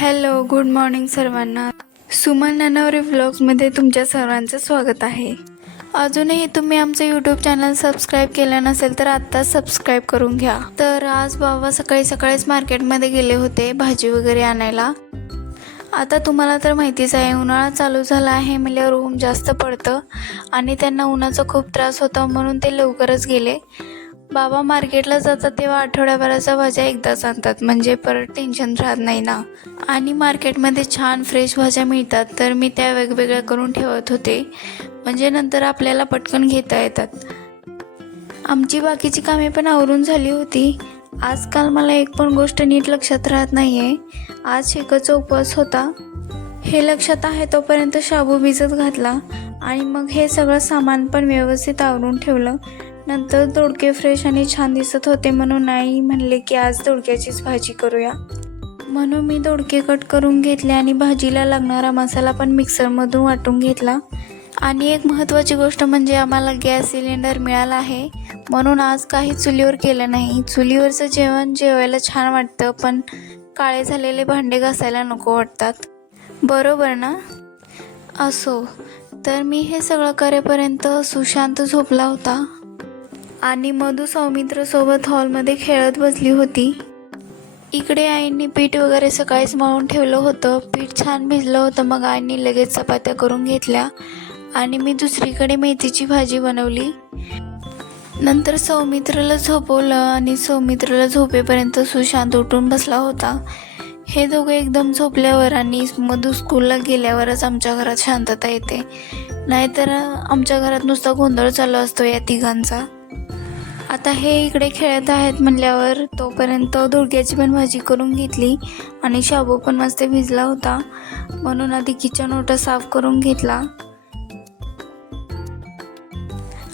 Hello, good morning सर्वांना. सुमन ननवरे व्लॉग्समध्ये तुमच्या सर्वांचं स्वागत आहे. अजूनही तुम्ही आमचं यूट्यूब चॅनल सबस्क्राईब केलं नसेल तर आत्ताच सबस्क्राईब करून घ्या. तर आज बाबा सकाळीच मार्केटमध्ये गेले होते भाजी वगैरे आणायला. आता तुम्हाला तर माहितीच आहे, उन्हाळा चालू झाला आहे म्हणल्यावर ऊन जास्त पडतं आणि त्यांना उन्हाचा खूप त्रास होता म्हणून ते लवकरच गेले. बाबा मार्केटला जातात तेव्हा आठवड्याभराच्या भाज्या एकदाच आणतात, म्हणजे परत टेन्शन राहत नाही ना. आणि मार्केटमध्ये छान फ्रेश भाज्या मिळतात, तर मी त्या वेगवेगळ्या करून ठेवत होते, म्हणजे नंतर आपल्याला पटकन घेता येतात. आमची बाकीची कामे पण आवरून झाली होती. आजकाल मला एक पण गोष्ट नीट लक्षात राहत नाही आहे. आज शेकाचा उपवास होता हे लक्षात आहे तोपर्यंत शाबू भिजत घातला आणि मग हे सगळं सामान पण व्यवस्थित आवरून ठेवलं. नंतर दोडके फ्रेश आणि छान दिसत होते म्हणून आई म्हणले की आज दोडक्याचीच भाजी करूया. म्हणून मी दोडके कट करून घेतले आणि भाजीला लागणारा मसाला पण मिक्सरमधून वाटून घेतला. आणि एक महत्त्वाची गोष्ट म्हणजे आम्हाला गॅस सिलेंडर मिळाला आहे, म्हणून आज काही चुलीवर केलं नाही. चुलीवरचं जेवण जेवायला छान वाटतं, पण काळे झालेले भांडे घासायला नको वाटतात, बरोबर ना? असो, तर मी हे सगळं करेपर्यंत सुशांत झोपला होता आणि मधू सौमित्रसोबत हॉलमध्ये खेळत बसली होती. इकडे आईंनी पीठ वगैरे सकाळीच मळून ठेवलं होतं. पीठ छान भिजलं होतं, मग आईंनी लगेच चपात्या करून घेतल्या आणि मी दुसरीकडे मेथीची भाजी बनवली. नंतर सौमित्रला झोपवलं आणि सौमित्रला झोपेपर्यंत सुशांत उठून बसला होता. हे दोघं एकदम झोपल्यावर आणि मधू स्कूलला गेल्यावरच आमच्या घरात शांतता येते, नाहीतर आमच्या घरात नुसता गोंधळ चालू असतो या तिघांचा. आता हे इकडे खेळत आहेत म्हणल्यावर तोपर्यंत दोडक्याची पण भाजी करून घेतली आणि शाबू पण मस्त भिजला होता, म्हणून आधी किचन ओटा साफ करून घेतला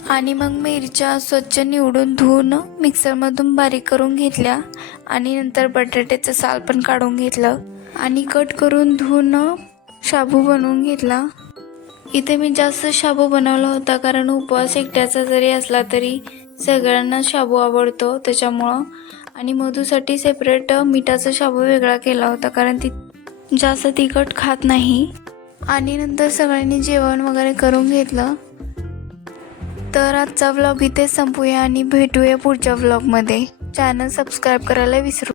आणि मग मिरच्या स्वच्छ निवडून धुवून मिक्सरमधून बारीक करून घेतल्या आणि नंतर बटाट्याचं साल पण काढून घेतलं आणि कट करून धुवून शाबू बनवून घेतला. इथे मी जास्त शाबू बनवला होता कारण उपवास एकट्याचा जरी असला तरी सगळ्यांना शाबू आवडतो त्याच्यामुळं. आणि मधूसाठी सेपरेट मिठाचा शाबू वेगळा केला होता कारण ती जास्त तिखट खात नाही. आणि नंतर सगळ्यांनी जेवण वगैरे करून घेतलं. तर आजचा व्लॉग इथे संपूया आणि भेटूया पुढच्या व्लॉगमध्ये. चॅनल सबस्क्राईब करायला विसरू